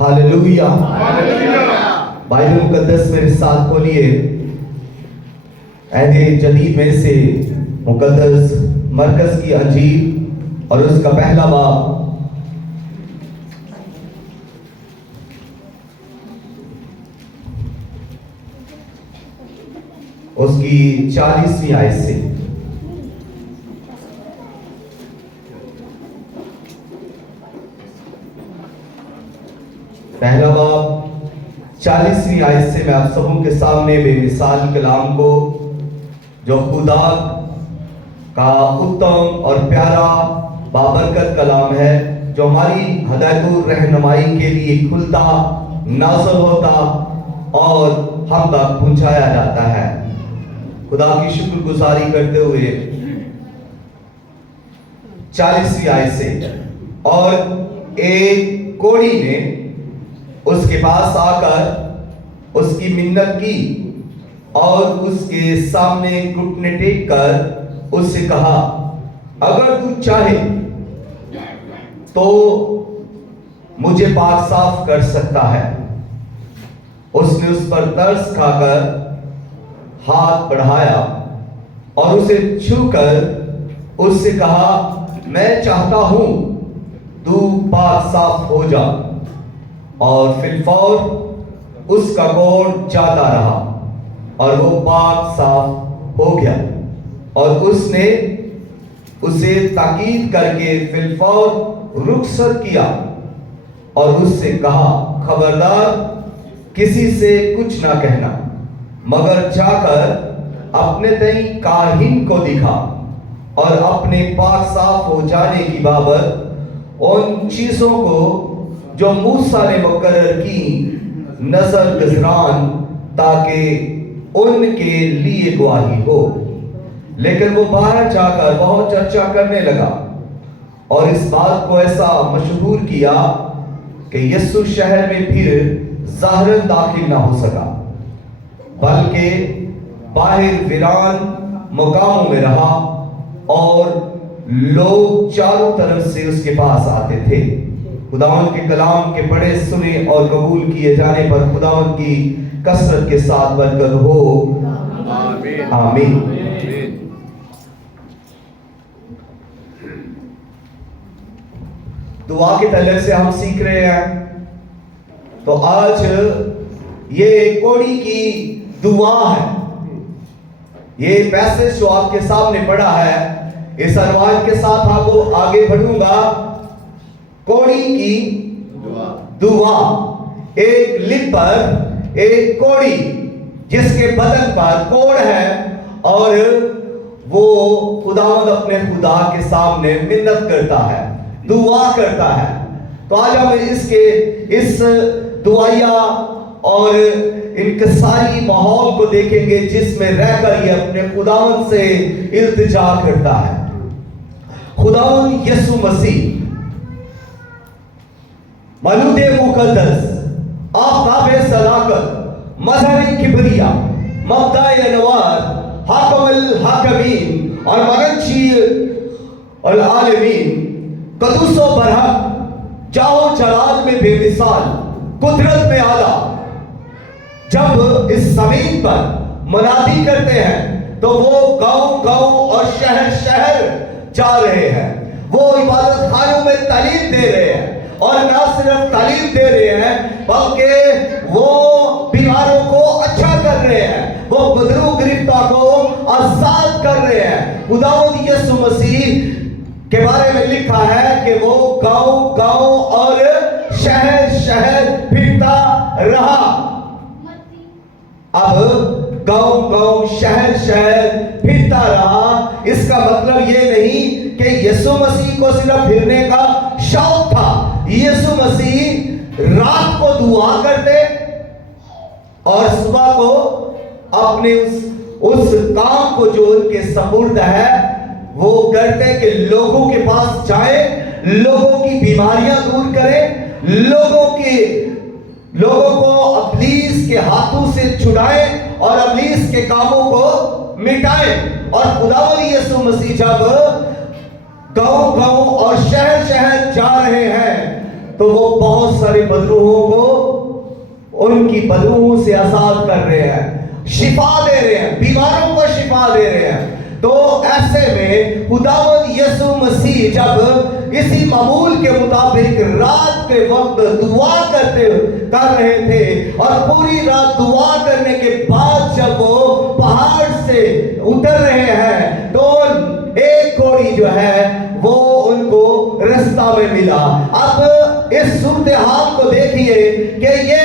Hallelujah. Bible मुकद्दस मेरे साथ खोलिए, अहद जदीद में से मुकद्दस मरकज की अंजील और उसका पहला बाब उसकी 40वीं आयत से। पहला बाब 40वीं आयत से मैं आप सबों के सामने बेमिसाल कलाम को, जो खुदा का उत्तम और प्यारा बाबरकत कलाम है, जो हमारी हदायत रहनुमाई के लिए खुलता, नाज़िल होता और हम तक पहुंचाया जाता है। खुदा की शुक्रगुजारी करते हुए 40वीं आयत से, और एक कोढ़ी ने उसके पास आकर उसकी मिन्नत की और उसके सामने घुटने टेक कर उससे कहा, अगर तू चाहे तो मुझे पाक साफ कर सकता है। उसने उस पर तरस खाकर हाथ बढ़ाया और उसे छूकर उससे कहा, मैं चाहता हूं तू पाक साफ हो जा। और फिलफौर उसका कोढ़ जाता रहा और वो पाक साफ हो गया। और उसने उसे ताकीद करके फिलफौर रुखसत किया और उससे कहा, खबरदार किसी से कुछ ना कहना, मगर जाकर अपने तई काहिन को दिखा और अपने पाक साफ हो जाने की बाबत उन चीजों को जो मूसा ने मुकर्रर की नजर गुजरान, ताकि उनके लिए गवाही हो। लेकिन वो बाहर जाकर बहुत चर्चा करने लगा और इस बात को ऐसा मशहूर किया कि यीशु शहर में फिर ज़ाहिरन दाखिल ना हो सका, बल्कि बाहर वीरान मुकामों में रहा और लोग चारों तरफ से उसके पास आते थे। खुदावंद के कलाम के पढ़े, सुने और कबूल किए जाने पर खुदावंद की कसरत के साथ बरकत हो, आमीन। दुआ के तलक से हम सीख रहे हैं। तो आज ये कोढ़ी की दुआ है। ये पैसेज जो आपके सामने पड़ा है, इस अनवान के साथ आपको आगे बढ़ूंगा। कोढ़ी की दुआ, एक लिप पर एक कोढ़ी जिसके बदन पर कोढ़ है और वो खुदावंद अपने खुदा के सामने मिन्नत करता है, दुआ करता है। तो आज हम इस दुआया और इनके सारी माहौल को देखेंगे जिसमें रहकर ये अपने खुदावंद से इल्तिजा करता है। खुदावंद यीशु मसीह मलूदे मुकद्दस, आफ़ताबे सदाकत, मज़हर किबरिया, मब्दाए अनवार, हाकमुल हाकिमीन और मनची अल आलमीन, कदूसो बरहक, जाहो जलाल में बेमिसाल, कुदरत में आला। जब इस ज़मीन पर मुनादी करते हैं तो वो गांव गांव और शहर शहर जा रहे हैं। वो इबादत खानों में तालीम दे रहे हैं, और ना सिर्फ तालीम दे रहे हैं बल्कि वो बीमारों को अच्छा कर रहे हैं, वो बदरू गिरफ्ता को आजाद कर रहे हैं। खुदावंद यीशु मसीह के बारे में लिखा है कि वो गांव गांव और शहर शहर फिरता रहा। अब गांव गांव शहर शहर फिरता रहा, इसका मतलब ये नहीं कि यीशु मसीह को सिर्फ फिरने का शौक था। यीशु मसीह रात को दुआ करते और सुबह को अपने उस काम को जो उनके सपुर्द है वो करते कि लोगों के पास जाए, लोगों की बीमारियां दूर करें, लोगों को अब्लीस के हाथों से छुड़ाए और अब्लीस के कामों को मिटाए। और खुदावंद यीशु मसीह जब गांव गांव और शहर शहर जा रहे हैं تو وہ بہت سارے بدروہوں کو ان کی بدروہوں سے آزاد کر رہے ہیں، شفا دے رہے ہیں، بیماروں کو شفا دے رہے ہیں۔ تو ایسے میں خداوند یسوع مسیح جب اسی معمول کے مطابق رات کے وقت دعا کر رہے تھے، اور پوری رات دعا کرنے کے بعد جب وہ پہاڑ سے اتر رہے ہیں تو ایک کوڑی جو ہے وہ ان کو رستہ میں ملا۔ اب اس صورتحال کو دیکھیے کہ یہ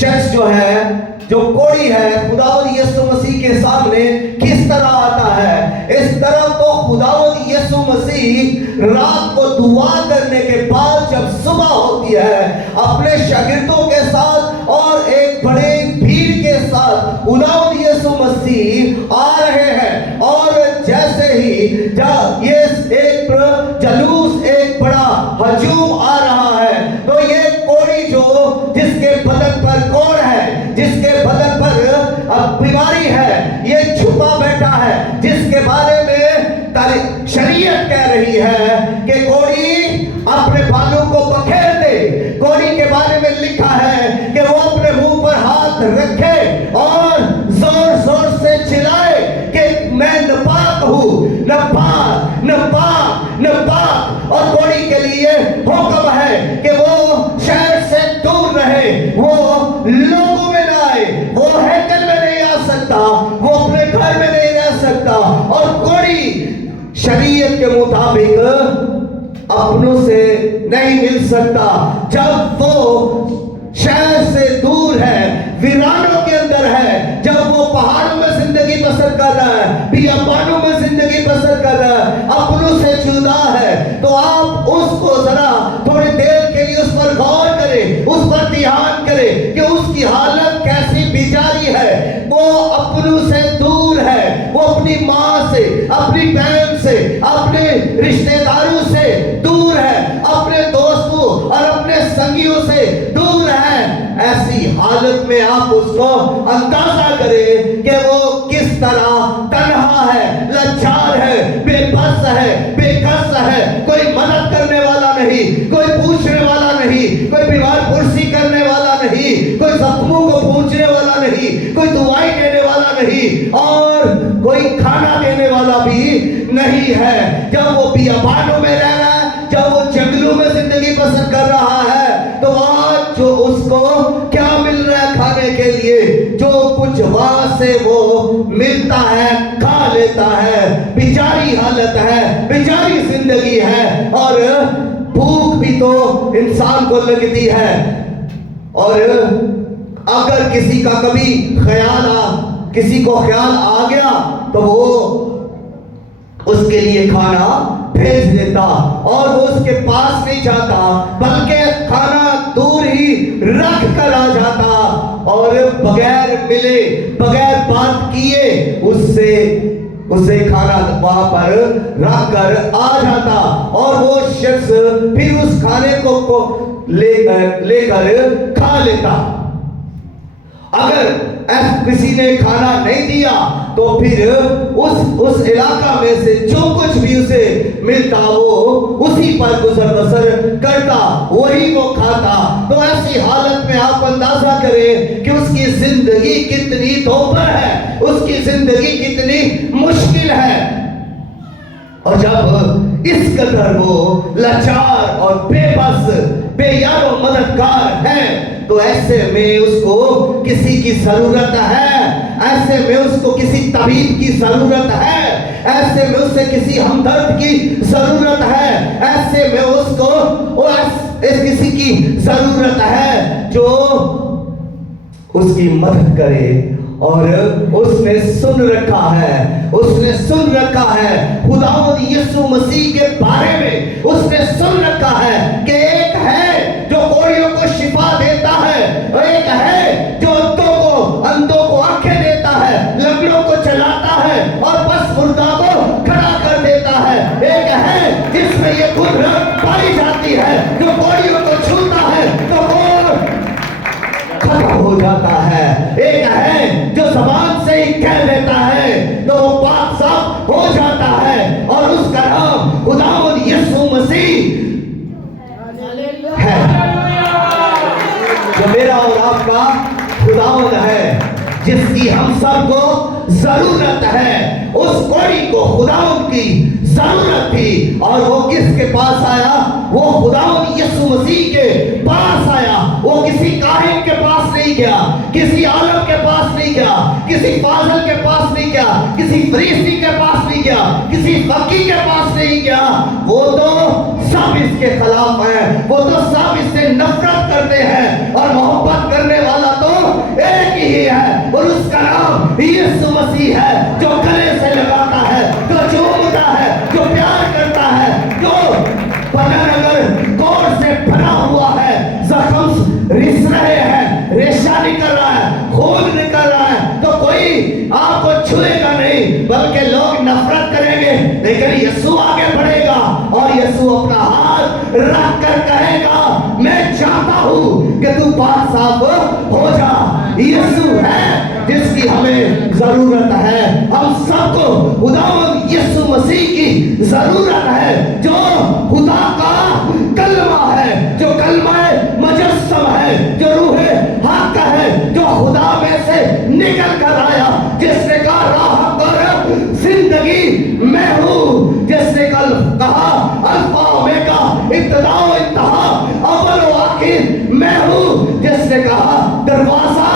شخص جو ہے، جو کوڑی ہے، خداوند یسوع مسیح کے سامنے کس طرح آتا ہے۔ اس طرح تو خداوند یسوع مسیح رات کو دعا کرنے کے بعد جب صبح ہوتی ہے اپنے شاگردوں کے ساتھ اور ایک بڑے بھیڑ کے ساتھ خداوند یسوع مسیح آ رہے ہیں، اور جیسے ہی یہ ایک جلوس، ایک بڑا ہجوم آ رہا ہے، تو یہ کوڑی جو جس کے بدن پر کوڑ ہے، جس کے بدن پر بیماری ہے، یہ چھپا بیٹھا ہے، جس کے بارے میں شریعت کہہ رہی ہے کہ کوڑی اپنے بالوں کو بکھیر دے۔ کوڑی کے بارے میں لکھا ہے کہ وہ اپنے منہ پر ہاتھ رکھے اور زور زور سے چلائے کہ میں ناپاک ہوں، ناپاک، ناپاک، ناپاک۔ اور کوڑی کے لیے حکم ہے کہ وہ شہر سے دور رہے، وہ لوگوں میں نہ آئے، وہ ہیکل میں نہیں آ سکتا، وہ اپنے گھر میں نہیں رہ سکتا۔ اور کوڑی شریعت کے مطابق اپنوں سے نہیں مل سکتا۔ جب وہ شہر سے دور ہے، ویرانوں کے اندر ہے، جب وہ پہاڑوں میں زندگی بسر کر رہا ہے، بیابانوں میں زندگی بسر کر رہا ہے، اپنوں سے جدا ہے، تو آپ اس کو ذرا تھوڑی دیر کے لیے اس پر غور کریں، اس پر دھیان کریں کہ اس کی حالت کیسی بیجاری ہے۔ وہ اپنوں سے دور ہے، وہ اپنی ماں سے، اپنی بہن سے، اپنے رشتہ داروں سے دور ہے، اپنے دوستوں اور اپنے سنگیوں سے دور ہے۔ ایسی حالت میں آپ اس کو اندازہ کریں کہ وہ کس طرح تنہا ہے، لاچار ہے، بے بس ہے، بے کس ہے، کوئی مدد کرنے والا نہیں، کوئی پوچھنے والا نہیں، کوئی بیمار پرسی کرنے والا نہیں، کوئی زخموں کو پوچھنے والا نہیں، کوئی دعائیں دینے والا نہیں، اور کوئی کھانا دینے والا بھی نہیں ہے۔ جب وہ بیابانوں میں رہ رہا ہے، جب وہ جنگلوں میں زندگی بسر کر رہا ہے، تو آج جو اس کو کیا مل رہا ہے کھانے کے لیے، جو کچھ وہاں سے وہ ملتا ہے کھا لیتا ہے۔ بیچاری حالت ہے، بیچاری زندگی ہے، اور بھوک بھی تو انسان کو لگتی ہے۔ اور اگر کسی کا کبھی کسی کو خیال آ گیا تو وہ اس کے لیے کھانا بھیج دیتا، اور وہ اس کے پاس نہیں جاتا بلکہ کھانا دور ہی رکھ کر آ جاتا، اور بغیر ملے، بغیر بات کیے اسے کھانا وہاں پر رکھ کر آ جاتا، اور وہ شخص پھر اس کھانے کو لے کر کھا لیتا۔ اگر کسی نے کھانا نہیں دیا تو پھر اس علاقہ میں سے جو کچھ بھی اسے ملتا وہ اسی پر گزر بسر کرتا، وہی وہ کھاتا۔ تو ایسی حالت میں آپ اندازہ کریں کہ اس کی زندگی کتنی دوبر ہے، اس کی زندگی کتنی مشکل ہے۔ اور جب اس قدر وہ لاچار اور بے بس، بے یار و مددگار ہے، تو ایسے میں اس کو کسی کی ضرورت ہے، ایسے میں اس کو کسی طبیب کی ضرورت ہے، ایسے میں اسے کسی ہمدرد کی ضرورت ہے، ایسے میں اس کو کسی کی ضرورت ہے جو اس کی مدد کرے۔ اور اس نے سن رکھا ہے خداوند یسوع مسیح کے بارے میں، اس نے سن رکھا ہے کہ ایک ہے جو کوڑیوں کو شفا دیتا ہے، ایک ہے جو اندھوں کو آنکھیں دیتا ہے، لنگڑوں کو چلاتا ہے اور بس مردہ کو کھڑا کر دیتا ہے، ایک ہے جس میں یہ قدرت پائی جاتی ہے، جو کوڑیوں کو چھوتا ہے تو وہ ختم ہو جاتا ہے، ایک ہے جو زبان سے ہی کہہ دیتا ہے تو وہ پاک صاف ہو جاتا ہے، اور اس کا نام خداوند یسوع مسیح जो मेरा और आपका खुदावंद है, जिसकी हम सबको जरूरत है। उस कोड़ी को खुदावंद की जरूरत थी और वो किसके पास आया? वो खुदावंद यीशु मसीह के पास आया। वो किसी काहिन के पास नहीं गया, किसी आलम के पास नहीं गया, किसी फाजिल के पास नहीं गया, किसी फरीसी के पास नहीं गया, किसी फकीह के पास नहीं गया। वो तो सब इसके खिलाफ है, वो तो सब इससे नफरत करते हैं और मोहब्बत करने वाला तो एक ही है और उसका नाम यीशु मसीह है, जो गले से लगाता है, जो चूमता है, जो प्यार करता है, जो बदन अगर कोड़ से भरा हुआ है, जख्म रिस रहे हैं, रेशा निकल रहा है, खून निकल रहा है, तो कोई आपको छुएगा नहीं, बल्कि लोग नफरत करेंगे। लेकिन यीशु आगे बढ़ेगा और यीशु अपना हाथ रख कर कहेगा, मैं चाहता हूं कि तू पाक साफ हो जा। यीशु है जिसकी हमें जरूरत है। हम सबको खुदावंद यीशु मसीह की जरूरत है, जो खुदा का कलमा है, जो कलमा मुजस्सम है, जो रूह हक है, जो खुदा में से निकल कर आया, जिसने कहा राह पर जिंदगी मैं हूँ, जिसने कल कहा अल्फा ओमेगा, इब्तिदा व इंतहा, अव्वल व आखिर मैं हूँ, जिसने कहा दरवाजा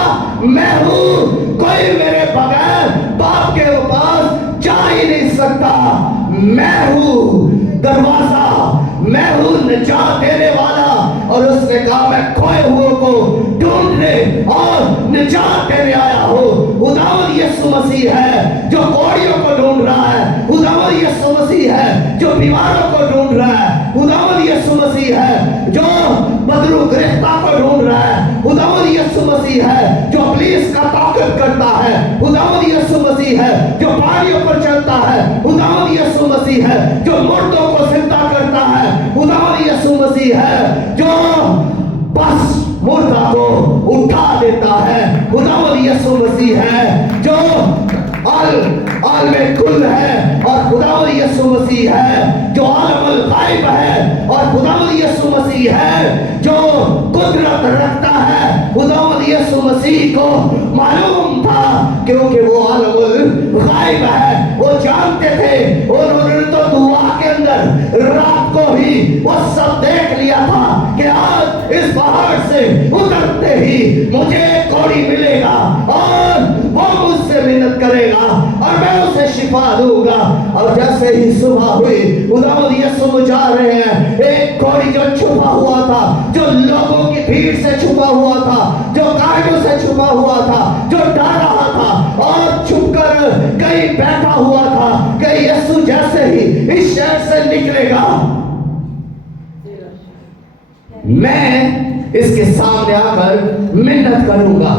मैं हूँ, कोई मेरे बगैर बाप के पास जा ही नहीं सकता। मैं हूँ दरवाजा, मैं हूँ निजात देने वाला। और उसने कहा मैं खोए हुए को ढूंढने और निजात देने आया हूँ। खुदावंद यीशु मसीह है जो कोड़ियों को ढूंढ रहा है, खुदावंद यीशु मसीह है जो बीमारों को ढूंढ रहा है, खुदावंद यीशु मसीह है जो बदरू गिरफ्ता को ढूंढ रहा है, खुदावंद यीशु मसीह है जो पुलिस का ताकत करता है, खुदावंद यीशु मसीह है जो पहाड़ियों पर चलता है, खुदावंद यीशु मसीह है जो मुर्दों को जिंदा करता है, खुदावंद यीशु मसीह है जो बस मुर्दा को उठा देता है, खुदावंद यीशु मसीह है जो आल में कुल है, और खुदावंद यीशु मसीह है जो आलमुल गायब है, और खुदावंद यीशु मसीह है जो कुदरत रखता है। खुदावंद यीशु मसीह को मालूम था क्योंकि वो आलमुल गायब है, वो जानते थे, उन्होंने तो दुआ के अंदर रात को ही वो सब देख लिया था कि आज इस पहाड़ से उतरते ही मुझे कोड़ी मिलेगा और वो मुझसे मिन्नत करेगा और मैं उसे शिफा दूंगा। और जैसे ही सुबह हुई, खुदावंद यीशु जा रहे हैं, एक कोड़ी जो छुपा हुआ था, जो लोगों की भीड़ से छुपा हुआ था, जो कांटों से छुपा हुआ था, जो डर रहा था और छुपकर कहीं बैठा हुआ था कि यीशु जैसे ही इस शहर से निकलेगा मैं इसके सामने आकर मिन्नत करूंगा।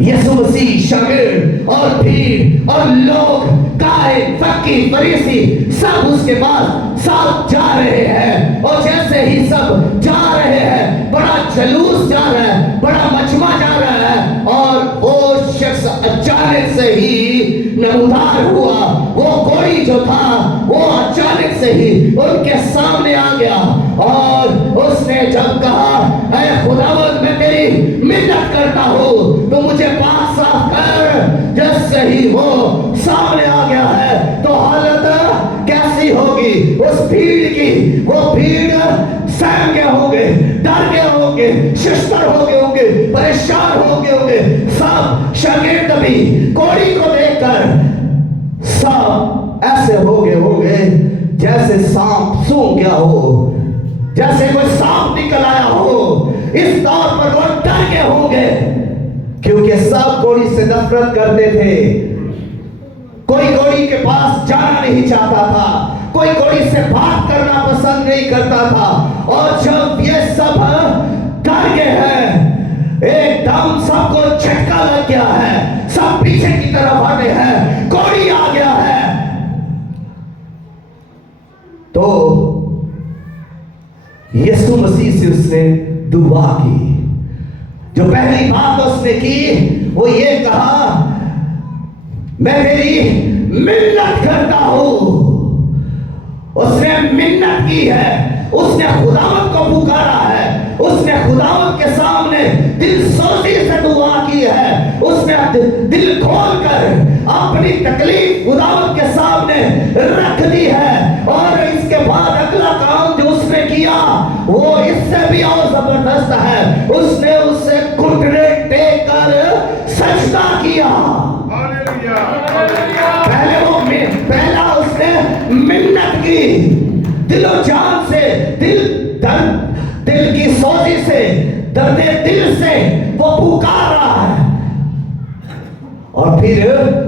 यीशु मसीह शागिर्द और भीड़ और लोग, काहिन, फकीह, फरीसी सब उसके पास साथ जा रहे हैं। और जैसे ही सब जा रहे हैं, बड़ा जलूस जा रहा है, बड़ा मजमा जा रहा है, और वो शख्स अचानक से ही नमूदार हुआ। वो कोड़ी जो था वो अचानक से ही उनके सामने आ गया और उसने जब कहा, ऐ खुदावंद मैं तेरी मिन्नत करता हूँ तो मुझे पाक साफ कर। जैसे ही वो सामने आ गया है तो हालत कैसी होगी उस भीड़ की? वो भीड़ सहम गए होंगे, डर गए होंगे, शिष्टर हो गए होंगे, परेशान हो गए होंगे। सब शागिर्द भी कोड़ी को देखकर सब ऐसे हो गए होंगे जैसे सांप सूंघ गया हो, जैसे कोई सांप निकल आया हो। इस तौर पर वो डर गए होंगे क्योंकि सब कोड़ी से नफरत करते थे। कोई कोड़ी के पास जाना नहीं चाहता था, कोई कोड़ी से बात करना पसंद नहीं करता था। और जब ये सब डर गए हैं, एकदम सबको झटका लग गया है, सब पीछे की तरफ हटे हैं, कोड़ी आ गया है, तो यीशु मसीह से उसने दुआ की। जो पहली बात उसने की वो ये कहा, मैं तेरी मिन्नत करता हूं। उसने मिन्नत की है, उसने खुदावंद को पुकारा है, उसने खुदावंद तकलीफ खुदावंद के सामने रख दी है। और इसके बाद अगला काम जो उसने किया वो इससे भी और जबरदस्त है। उसने उससे घुटने टेक कर सजदा किया। पहला उसने मिन्नत की, दिलो जान से, दिल की सोजी से, दर्दे दिल से वो पुकार रहा है। और फिर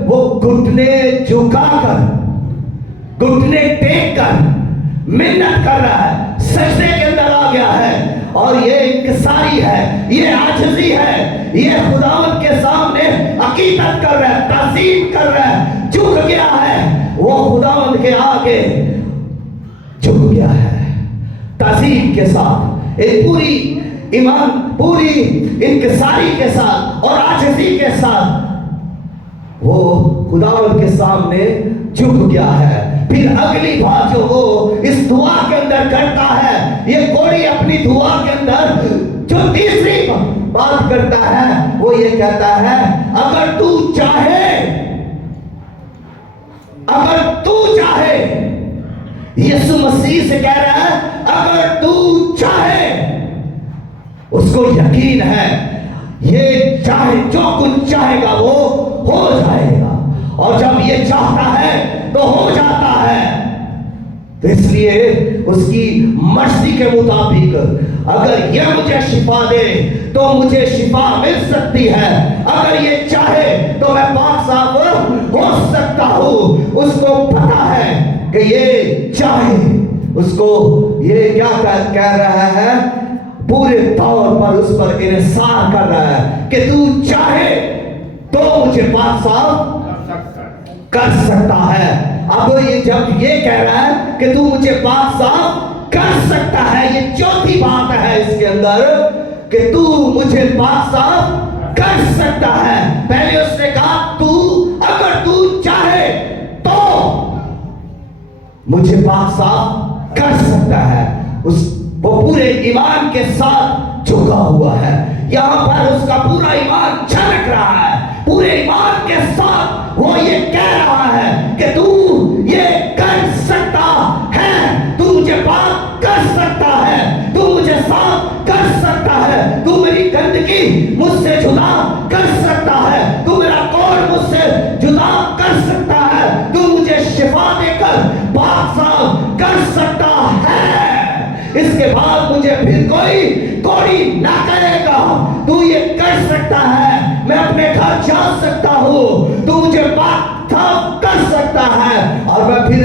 वो घुटने झुकाकर, घुटने टेक कर मिन्नत कर रहा है, सजदे के अंदर आ गया है। और ये इंकिसारी है, ये आजिज़ी है, ये खुदावंद के सामने अकीदत कर रहा है, ताज़ीम कर रहा है, झुक गया है। वो खुदावंद के आगे झुक गया है ताज़ीम के साथ, एक पूरी ईमान, पूरी इंकिसारी के साथ और आजिज़ी के साथ वो खुदावंद के सामने झुक गया है। फिर अगली बात जो वो इस दुआ के अंदर करता है, ये कोड़ी अपनी दुआ के अंदर जो तीसरी बात करता है वो ये कहता है, अगर तू चाहे, अगर तू चाहे, यीशु मसीह से कह रहा है अगर तू चाहे। उसको यकीन है ये चाहे, जो कुछ चाहेगा वो हो जाएगा। और जब ये चाहता है तो हो जाता है। तो इसलिए उसकी मर्जी के मुताबिक अगर ये मुझे शिफा दे तो मुझे शिफा मिल सकती है। अगर ये चाहे तो मैं पाक साफ हो सकता हूँ। उसको पता है कि ये चाहे, उसको ये क्या कह रहा है, पूरे तौर पर उस पर इनसार कर रहा है कि तू चाहे तो मुझे पाक साफ कर सकता है। अब ये जब ये कह रहा है कि तू मुझे पाक साफ कर सकता है, ये चौथी बात है इसके अंदर कि तू मुझे पाक साफ कर सकता है। पहले उसने कहा तू, अगर तू चाहे तो मुझे पाक साफ कर सकता है। वो पूरे ईमान के साथ झुका हुआ है। यहां पर उसका पूरा ईमान झलक रहा है। पूरे ईमान के साथ वो ये कह रहा है कि तू ये कर सकता है, तू मुझे पाक कर सकता है, तू मुझे साफ कर सकता है, तू मेरी गंदगी मुझसे जुदा कर सकता है, तू मेरा कोढ़ मुझसे जुदा कर सकता है, तू मुझे शिफा देकर पाक साफ कर सकता है। इसके बाद मुझे फिर कोई कोड़ी ना करेगा। तू ये कर सकता है, मैं अपने घर जा सकता हूँ, तू मुझे पाक साफ कर सकता है। और मैं फिर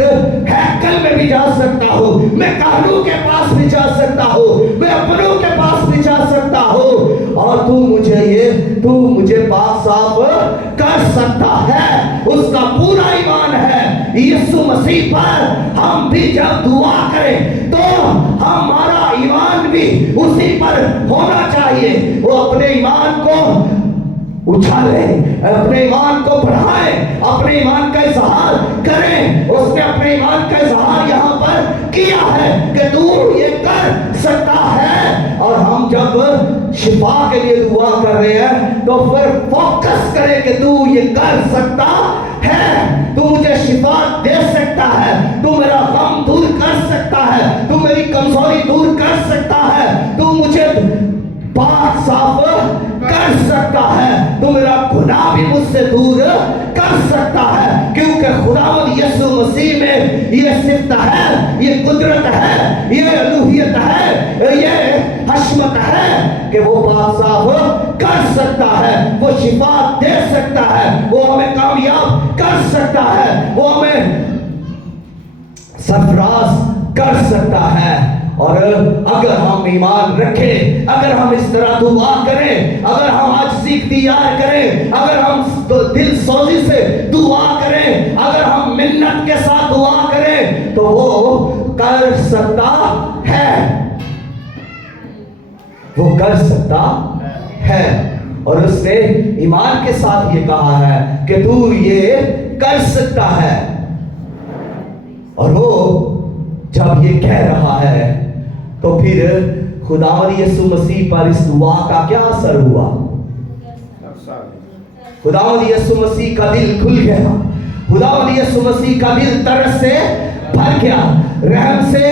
हैकल में भी जा सकता हूँ, मैं कानून के पास भी जा सकता हूँ, मैं अपनों के पास भी जा सकता हूँ। और तू मुझे पाक साफ कर सकता है। उसका पूरा ईमान है यीशु मसीह पर। हम भी जब दुआ करें तो हमारा ईमान भी उसी पर होना चाहिए। वो अपने ईमान को उछाले, अपने ईमान को बढ़ाए, अपने ईमान का इजहार करें। उसने अपने ईमान का इजहार यहाँ पर किया है कि तू ये कर सकता है। और हम जब शिफा के लिए दुआ कर रहे हैं तो फिर फोकस करें कि तू ये कर सकता है, तू मुझे शिफा दे सकता है, तू मेरा गम दूर कर सकता है, तू मेरी कमजोरी दूर कर सकता है, तू मुझे पाक साफ कर सकता है, तू मेरा गुनाह भी मुझसे दूर कर सकता है। क्योंकि खुदावंद यीशु मसीह में ये सिफत है, ये कुदरत है, ये अलूहियत है, ये हशमत है कि वो पाक साफ कर सकता है, वो शिफा दे सकता है, वो हमें कामयाब कर सकता है, वो हमें सरफराज कर सकता है। और अगर हम ईमान रखें, अगर हम इस तरह दुआ करें, अगर हम आजिज़ी इख्तियार करें, अगर हम दिल सोजी से दुआ करें, अगर हम मिन्नत के साथ दुआ करें तो वो कर सकता है, वो कर सकता है। और उसने ईमान के साथ ये कहा है कि तू ये कर सकता है। और वो जब ये कह रहा है तो फिर खुदावंद यीशु मसीह पर इस दुआ का क्या असर हुआ? खुदावंद यीशु मसीह का दिल खुल गया। खुदावंद यीशु मसीह का दिल तरस से भर गया, रहम से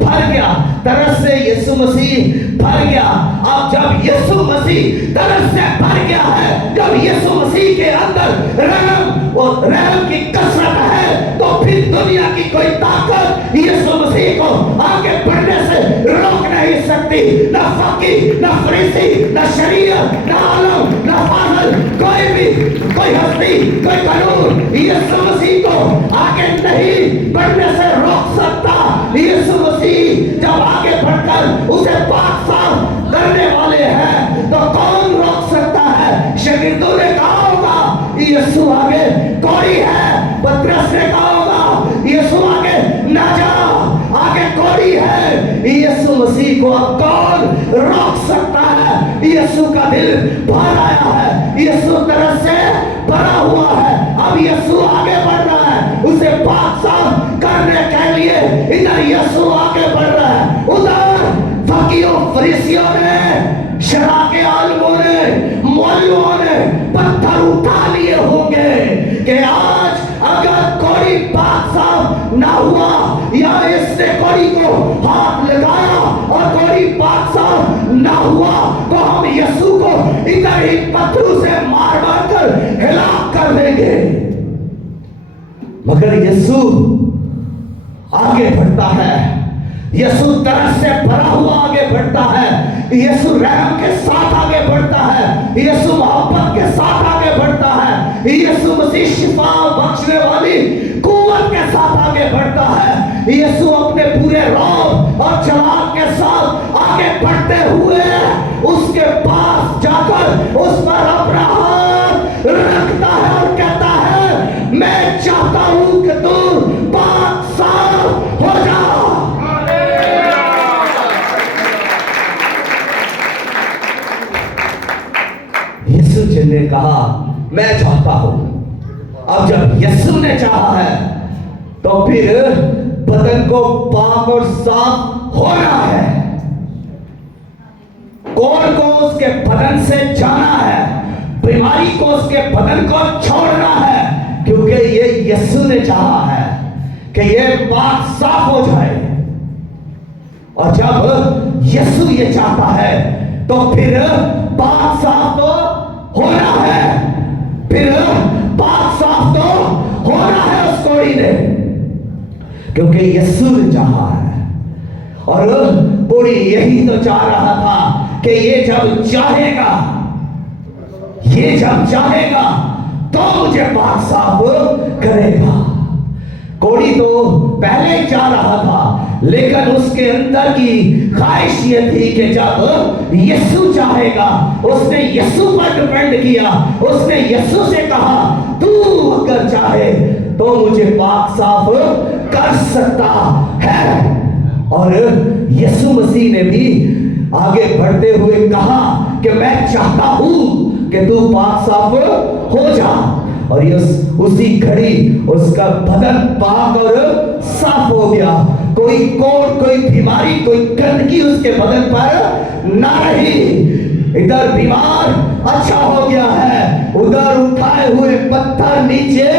भर गया, तरस से यीशु मसीह भर गया। अब जब यीशु मसीह तरस से भर गया है, जब यीशु मसीह के अंदर रहम और रहम की कसरत है, तो फिर दुनिया की कोई ताकत यीशु मसीह को आगे बढ़ने से रोक नहीं सकती। न फकीर, न फरीसी, न शरीयत, न आलम, न फाजिल, कोई भी, कोई हस्ती, कोई कानून यीशु मसीह को आगे नहीं बढ़ने से रोक सकता। यीशु मसीह जब आगे बढ़कर उसे पाक साफ करने वाले हैं, तो कौन रोक सकता है? शागिर्दों ने कहा होगा यीशु आगे कोई है, पतरस ने कहा होगा यीशु आगे ना जा, आगे कोई है। यीशु मसीह को अब कौन रोक सकता है? यीशु का दिल भर आया है, यीशु तरस से भरा हुआ है। अब यीशु आगे बढ़ रहा है उसे पाक साफ करने के लिए। इधर यीशु आगे बढ़ रहा है, उधर फकीरों फरीसियों ने, शराब के आलमों ने, मौलवियों ने पत्थर उठा लिए होंगे कि आज अगर कोई पाक साफ ना हुआ या इसने कोई को हाथ लगाया और कोई पाक साफ ना हुआ, तो हम यीशु को इधर ही पत्थरों से मार मार कर हिलाक कर देंगे। मगर यीशु आगे बढ़ता है, यीशु तरस से भरा हुआ आगे बढ़ता है, यीशु रहम के साथ आगे बढ़ता है, यीशु मोहब्बत के साथ आगे बढ़ता है, यीशु मसीह शिफा बख्शने वाली कुव्वत के साथ आगे बढ़ता है। यीशु अपने पूरे रौब और जलाल के साथ आगे बढ़ते हुए उसके पास जाकर उस पर अपना हाथ रखता है और कहता है, मैं चाहता हूं कि तू पाक साफ हो जा। यीशु जी ने कहा मैं चाहता हूं। अब जब यीशु ने चाहा है तो फिर बदन को पाक और साफ होना है। कौन को उसके बदन से जाना है, बीमारी को उसके बदन को छोड़ना है, क्योंकि ये यीशु ने चाहा है कि ये पाक साफ हो जाए। और जब यीशु ये चाहता है तो फिर पाक साफ तो होना है, फिर पाक साफ तो होना है उस कोड़ी ने, क्योंकि यीशु ने चाहा है। और कोड़ी यही तो चाह रहा था कि ये जब चाहेगा, ये जब चाहेगा तो मुझे पाक साफ करेगा। कोड़ी तो पहले ही चाह रहा था, लेकिन उसके अंदर की ख्वाहिश ये थी कि जब यीशु चाहेगा, उसने यीशु पर डिपेंड किया, उसने यीशु से कहा तू अगर चाहे तो मुझे पाक साफ कर सकता है। और यीशु मसीह ने भी आगे बढ़ते हुए कहा कि मैं चाहता हूं कि तू पाक साफ हो जा। और उसी घड़ी उसका बदन पाक और साफ हो गया। कोई कोड़, कोई बीमारी, कोई गंदगी उसके बदन पर ना रही। इधर बीमार अच्छा हो गया है, उधर उठाए हुए पत्थर नीचे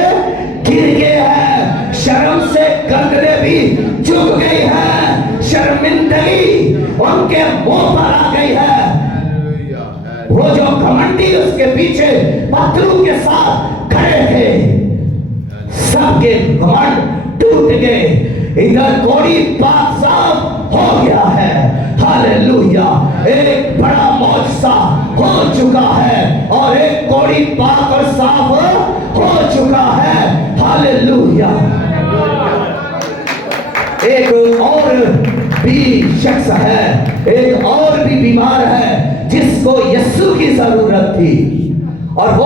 गिर गए हैं, शर्म से गर्दनें भी झुक गई हैं, शर्मिंदगी उनके मुंह पर आ गई है। वो जो घमंडी उसके पीछे पत्थरों के साथ खड़े थे, सबके घमंड टूट गए। इधर कोड़ी पाक साफ हो गया है। हालेलुया, एक बड़ा मौजज़ा हो चुका है और एक कोड़ी पाक और साफ हो चुका है। हालेलुया। एक और भी शख्स है, एक और भी बीमार है जिसको यीशु की जरूरत थी, और वो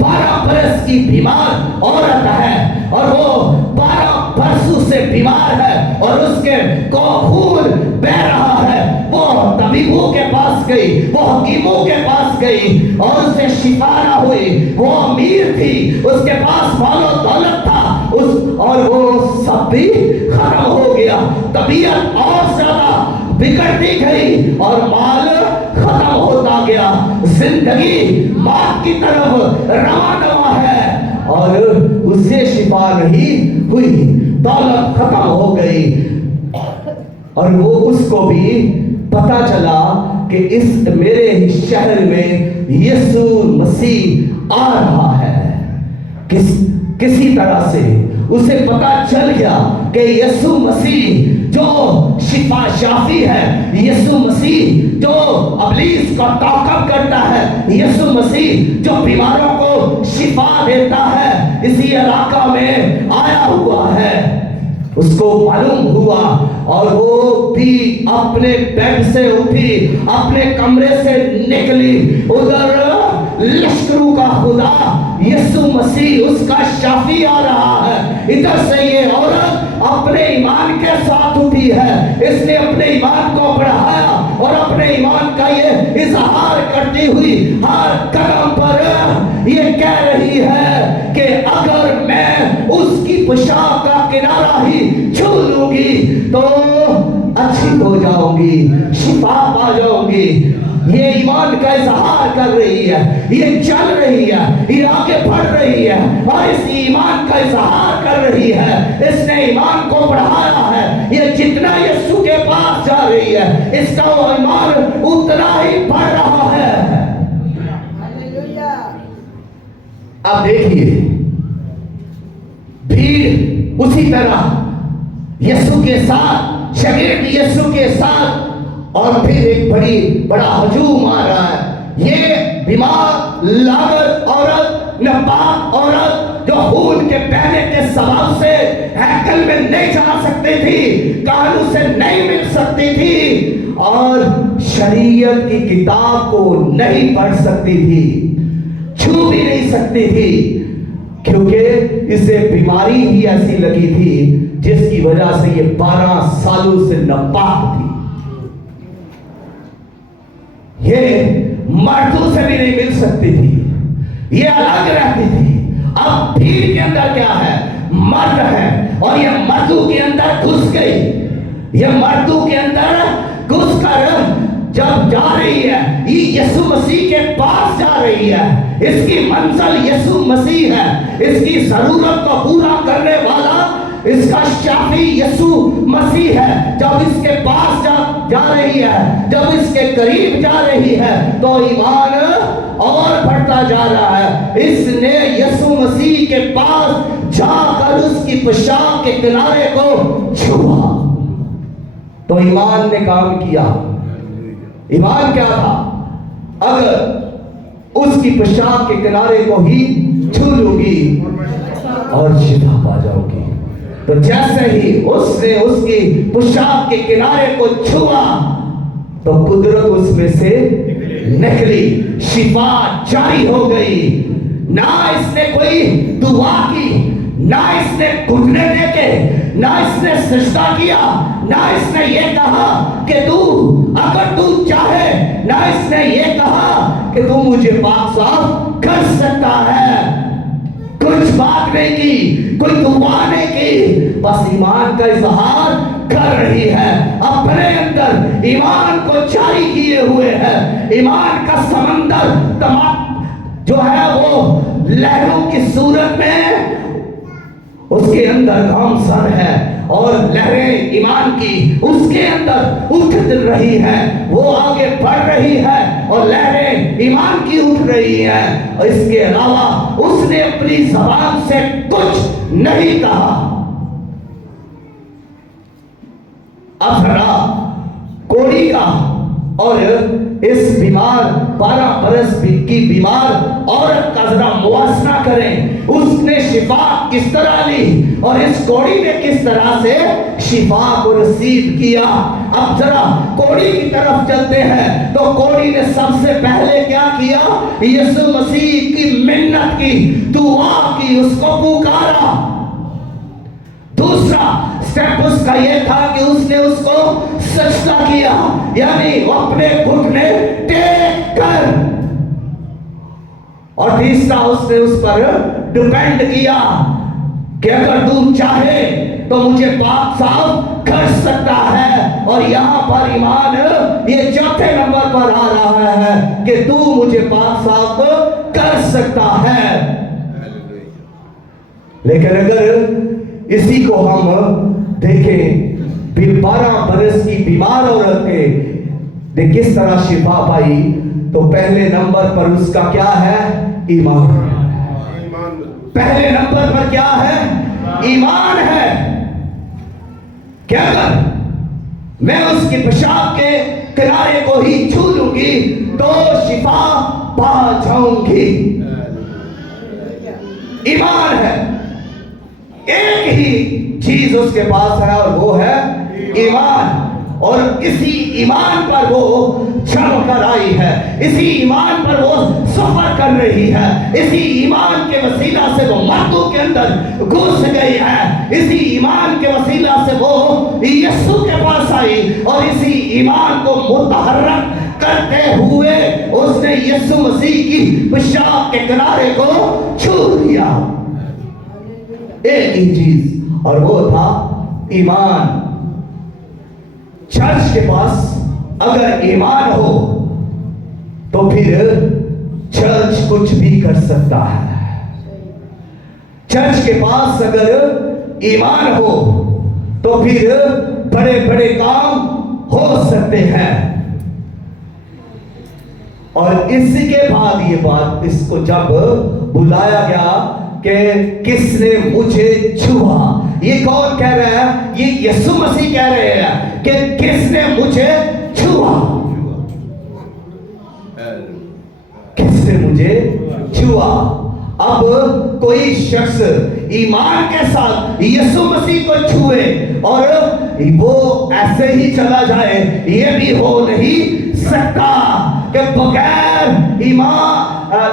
12 बरस की बीमार औरत है, और वो 12 बरसों से बीमार है और उसके को खून बह रहा है। वो तबीबों के पास गई, वो हकीमों के पास गई और उसे शिफा ना हुई। वो अमीर थी, उसके पास मालो दौलत था, और वो सब भी खत्म हो गया। तबीयत और ज्यादा बिगड़ती गई और माल खत्म होता गया। जिंदगी मौत की तरफ रवाना है। और उससे शिफा नहीं हुई, दौलत खत्म हो गई। और वो उसको भी पता चला कि इस मेरे ही शहर में यीशु मसीह आ रहा है। किसी तरह से उसे पता चल गया कि यीशु मसीह जो शिफा शाफी है, यीशु मसीह जो अबलीस का ताकत करता है, यीशु मसीह जो बीमारों को शिफा देता है, इसी इलाका में आया हुआ है। उसको मालूम हुआ और वो भी अपने बेड से उठी, अपने कमरे से निकली। उधर लश्करों का खुदा यीशु मसीह उसका शाफी आ रहा है। इधर से ये औरत अपने ईमान के साथ उठी है, इसने अपने ईमान को बढ़ाया और अपने ईमान का ये इजहार करती हुई हर कदम पर ये कह रही है कि अगर मैं उसकी पोशाक का किनारा ही छू लूंगी तो अच्छी हो जाऊंगी, शिफा पा जाऊंगी। ये ईमान का इजहार कर रही है, ये चल रही है, ये आगे बढ़ रही है और इस ईमान का इजहार कर रही है। इसने ईमान को बढ़ाया है। ये जितना यीशु के पास जा रही है, इसका वो ईमान उतना ही बढ़ रहा है। अब देखिए, भीड़ उसी तरह यीशु के साथ, शागिर्द यीशु के साथ, और फिर एक बड़ा हजूम आ रहा है। ये बीमार लागत औरत, नापाक औरत जो खून के बहने के सबब से हैकल में नहीं जा सकती थी, कानून से नहीं मिल सकती थी और शरीयत की किताब को नहीं पढ़ सकती थी, छू भी नहीं सकती थी, क्योंकि इसे बीमारी ही ऐसी लगी थी जिसकी वजह से ये 12 सालों से नापाक थी। ये मर्दों से भी नहीं मिल सकती थी, ये अलग रहती थी। अब भीड़ के अंदर क्या है? मर्द है और ये मर्दों के अंदर घुस गई। ये मर्दों के अंदर घुस कर जब जा रही है, ये यीशु मसीह के पास जा रही है। इसकी मंजिल यीशु मसीह है, इसकी जरूरत को पूरा करने वाला इसका शाफी यीशु मसीह है। जब इसके पास जा रही है, जब इसके करीब जा रही है, तो ईमान और बढ़ता जा रहा है। इसने यीशु मसीह के पास जाकर उसकी पोशाक के किनारे को छुआ तो ईमान ने काम किया। ईमान क्या था? अगर उसकी पोशाक के किनारे को ही छू लूंगी और शिफा पा जाऊंगी। तो जैसे ही उसने उसकी पोशाक के किनारे को छुआ तो कुदरत उसमें से निकली, शिफा जारी हो गई। ना इसने कोई दुआ की, ना इसने घुटने देके, ना इसने सजदा किया, ना इसने ये कहा कि तू अगर तू चाहे, ना इसने ये कहा कि तू मुझे पाक साफ कर सकता है। कुछ बात नहीं की, कोई दुआ नहीं की, बस ईमान का इजहार कर रही है। अपने अंदर ईमान को जारी किए हुए है। ईमान का समंदर जो है वो लहरों की सूरत में उसके अंदर गामसन है और लहरें ईमान की उसके अंदर उठ रही है। वो आगे बढ़ रही है और लहरें ईमान की उठ रही है। और इसके अलावा उसने अपनी ज़बान से कुछ नहीं कहा। अब जरा कोड़ी का और इस बीमार 12 बरस की बीमार औरत का जरा मुआसना करें। उसने शिफा किस तरह ली और इस कोड़ी ने किस तरह से शिफा को रिसीव किया। अब जरा कोड़ी की तरफ चलते हैं तो कोड़ी ने सबसे पहले क्या किया? यीशु मसीह की मिन्नत की, दुआ की, उसको पुकारा। दूसरा स्टेप उसका यह था कि उसने उसको सजदा किया, यानी वो अपने घुटने टेक कर। और तीसरा उसने उस पर डिपेंड किया कि अगर तू चाहे तो मुझे पाक साफ कर सकता है। और यहां पर ईमान ये चौथे नंबर पर आ रहा है कि तू मुझे पाक साफ कर सकता है। لیکن اگر اسی کو ہم دیکھیں 12 برس کی بیمار عورت نے کس طرح شفا پائی، تو پہلے نمبر پر اس کا کیا ہے؟ ایمان۔ پہلے نمبر پر کیا ہے؟ ایمان ہے کہ اگر میں اس کی پیشاب کے کنارے کو ہی چھو لوں گی تو شفا پا جاؤں گی۔ ایمان ہے، ایک ہی چیز اس کے پاس ہے اور وہ ہے ایمان، اور اسی ایمان پر وہ چل کر آئی ہے، اسی ایمان پر وہ سفر کر رہی ہے، اسی ایمان کے وسیلہ سے وہ مردوں کے اندر گھس گئی ہے، اسی ایمان کے وسیلہ سے وہ یسوع کے پاس آئی، اور اسی ایمان کو متحرک کرتے ہوئے اس نے یسوع مسیح کی پیشاب کے کنارے کو چھو لیا۔ ایک ہی چیز، اور وہ تھا ایمان۔ چرچ کے پاس اگر ایمان ہو تو پھر چرچ کچھ بھی کر سکتا ہے۔ چرچ کے پاس اگر ایمان ہو تو پھر بڑے بڑے کام ہو سکتے ہیں۔ اور اس کے بعد یہ بات، اس کو جب بلایا گیا کہ کس نے مجھے چھوا، یہ کون کہہ رہا ہے؟ یہ یسوع مسیح کہہ رہے ہیں کہ کس نے مجھے چھوا، کس نے مجھے چھوا۔ اب کوئی شخص ایمان کے ساتھ یسوع مسیح کو چھوئے اور وہ ایسے ہی چلا جائے، یہ بھی ہو نہیں سکتا کہ بغیر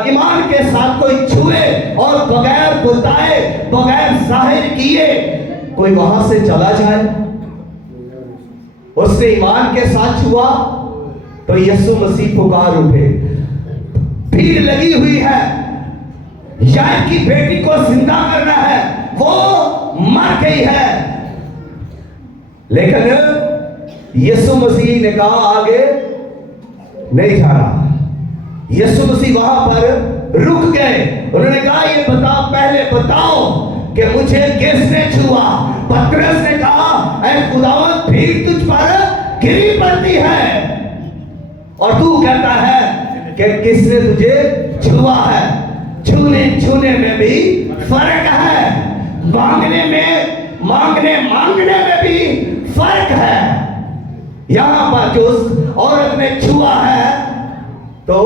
ایمان کے ساتھ کوئی چھوئے اور بغیر بتائے، بغیر ظاہر کیے کوئی وہاں سے چلا جائے۔ اس نے ایمان کے ساتھ چھوا تو یسوع مسیح پکار اٹھے، بھیڑ لگی ہوئی ہے، یائیر کی بیٹی کو زندہ کرنا ہے، وہ مر گئی ہے، لیکن یسوع مسیح نے کہا آگے نہیں جانا۔ یسوع مسیح وہاں پر رک گئے، انہوں نے کہا یہ پہلے بتاؤ کہ مجھے کس نے چھوا۔ پترس نے کہا اے خداوند، بھیڑ تجھ پر گری پڑتی ہے اور تو کہتا ہے کہ کس نے تجھے چھوا ہے۔ چھونے میں بھی فرق ہے، مانگنے میں بھی فرق ہے۔ یہاں پر جو اس عورت نے چھوا ہے تو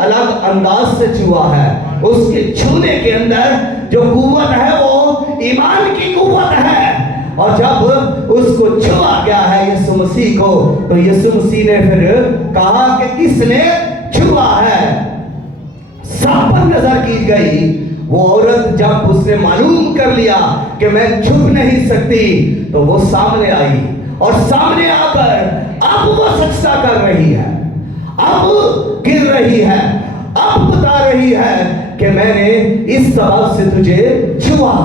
الگ انداز سے چھوا ہے، اس کے چھونے کے اندر جو قوت ہے وہ ایمان کی قوت ہے، اور جب اس کو چھوا گیا ہے یسوع مسیح کو تو یسوع مسیح نے پھر کہا کہ کس نے چھوا ہے۔ سب پر نظر کی گئی، وہ عورت جب اس نے معلوم کر لیا کہ میں چھپ نہیں سکتی تو وہ سامنے آئی، اور سامنے آ کر اب وہ سجدہ کر رہی ہے، اب گر رہی ہے، اب بتا رہی ہے کہ میں نے اس سبب سے تجھے چھوا۔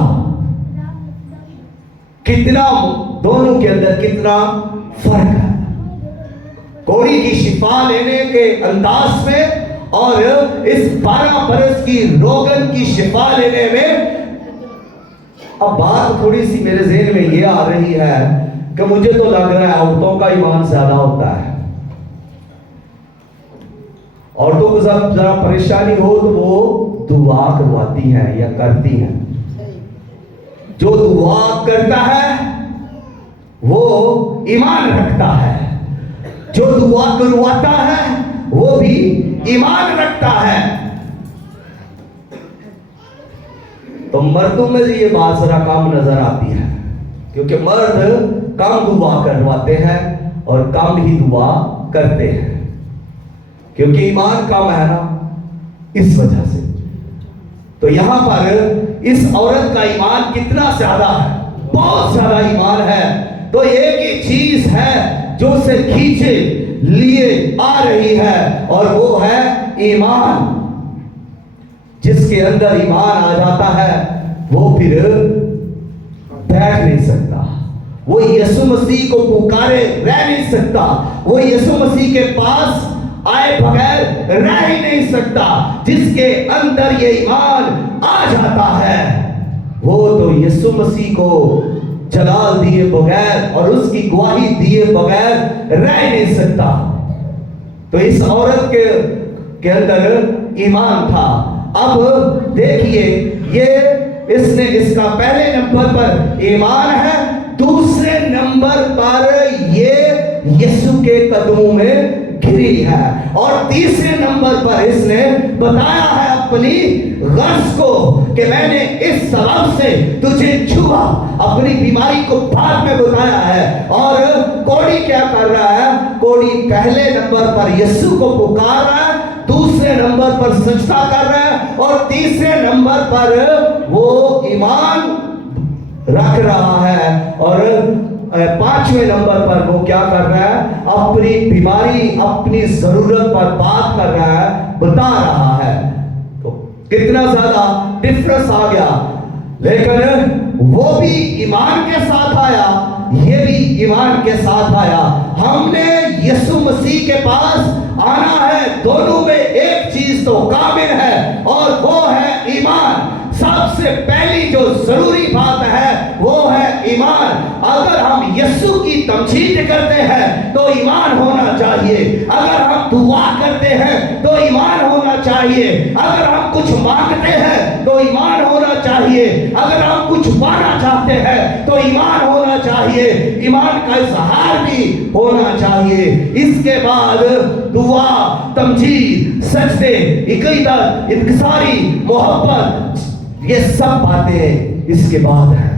کتنا دونوں کے اندر کتنا فرق ہے، کوڑی کی شفا لینے کے انداز میں اور اس 12 برس کی روگن کی شفا لینے میں۔ اب بات تھوڑی سی میرے ذہن میں یہ آ رہی ہے کہ مجھے تو لگ رہا ہے عورتوں کا ایمان زیادہ ہوتا ہے، عورتوں کو ذرا پریشانی ہو تو وہ دعا کرواتی ہیں یا کرتی ہیں۔ جو دعا کرتا ہے وہ ایمان رکھتا ہے، جو دعا کرواتا ہے وہ بھی ایمان رکھتا ہے۔ تو مردوں میں سے یہ بات ذرا کم نظر آتی ہے، کیونکہ مرد کم دعا کرواتے ہیں اور کم ہی دعا کرتے ہیں، کیونکہ ایمان کم ہے نا، اس وجہ سے۔ تو یہاں پر اس عورت کا ایمان کتنا زیادہ ہے، بہت زیادہ ایمان ہے۔ تو ایک ہی چیز ہے جو اسے کھینچے لیے آ رہی ہے اور وہ ہے ایمان۔ جس کے اندر ایمان آ جاتا ہے وہ پھر بیٹھ نہیں سکتا، وہ یسوع مسیح کو پکارے رہ نہیں سکتا، وہ یسوع مسیح کے پاس آئے بغیر رہ ہی نہیں سکتا۔ جس کے اندر یہ ایمان آ جاتا ہے وہ تو یسوع مسیح کو جلال دیے بغیر اور اس کی گواہی دیے بغیر رہ نہیں سکتا. تو اس عورت کے اندر ایمان تھا. اب دیکھیے یہ اس کا پہلے نمبر پر ایمان ہے, دوسرے نمبر پر یہ یسوع کے قدموں میں گری ہے, اور تیسرے نمبر پر اس نے بتایا ہے اپنی غرض کو کہ میں نے اس سبب سے تجھے چھوا. اپنی بیماری کو بعد میں بتایا ہے. اور کوڑی کیا کر رہا ہے؟ کوڑی پہلے نمبر پر یسوع کو پکار رہا ہے, دوسرے نمبر پر سجدہ کر رہا ہے, اور تیسرے نمبر پر وہ ایمان رکھ رہا ہے, اور پانچویں نمبر پر وہ کیا کر رہا ہے؟ اپنی بیماری, اپنی ضرورت پر بات کر رہا ہے, بتا رہا ہے. تو کتنا زیادہ ڈفرنس آ گیا. لیکن وہ بھی ایمان کے ساتھ آیا, یہ بھی ایمان کے ساتھ آیا. ہم نے یسوع مسیح کے پاس آنا ہے, دونوں میں ایک چیز تو کامل ہے اور وہ ہے ایمان. سب سے پہلی جو ضروری بات ہے وہ ہے ایمان. اگر ہم یسوع کی تمجید کرتے ہیں تو ایمان ہونا چاہیے. اگر ہم دعا کرتے ہیں تو ایمان ہونا چاہیے. اگر ہم کچھ مانگتے ہیں تو ایمان ہونا چاہیے. اگر ہم کچھ پانا چاہتے ہیں تو ایمان ہونا چاہیے. ایمان کا اظہار بھی ہونا چاہیے. اس کے بعد دعا, تمجید, سجدے, عقیدت, انکساری, محبت, یہ سب باتیں اس کے بعد ہیں.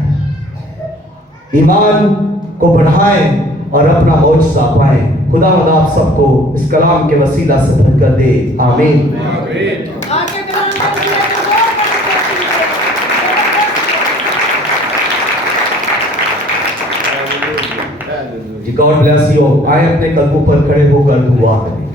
ایمان کو بڑھائیں اور اپنا معجزہ پائیں. خدا آپ سب کو اس کلام کے وسیلہ سے برکت دے. آمین. جی, گاڈ بلیس یو. آئے اپنے قدموں پر کھڑے ہو کر دعا کریں.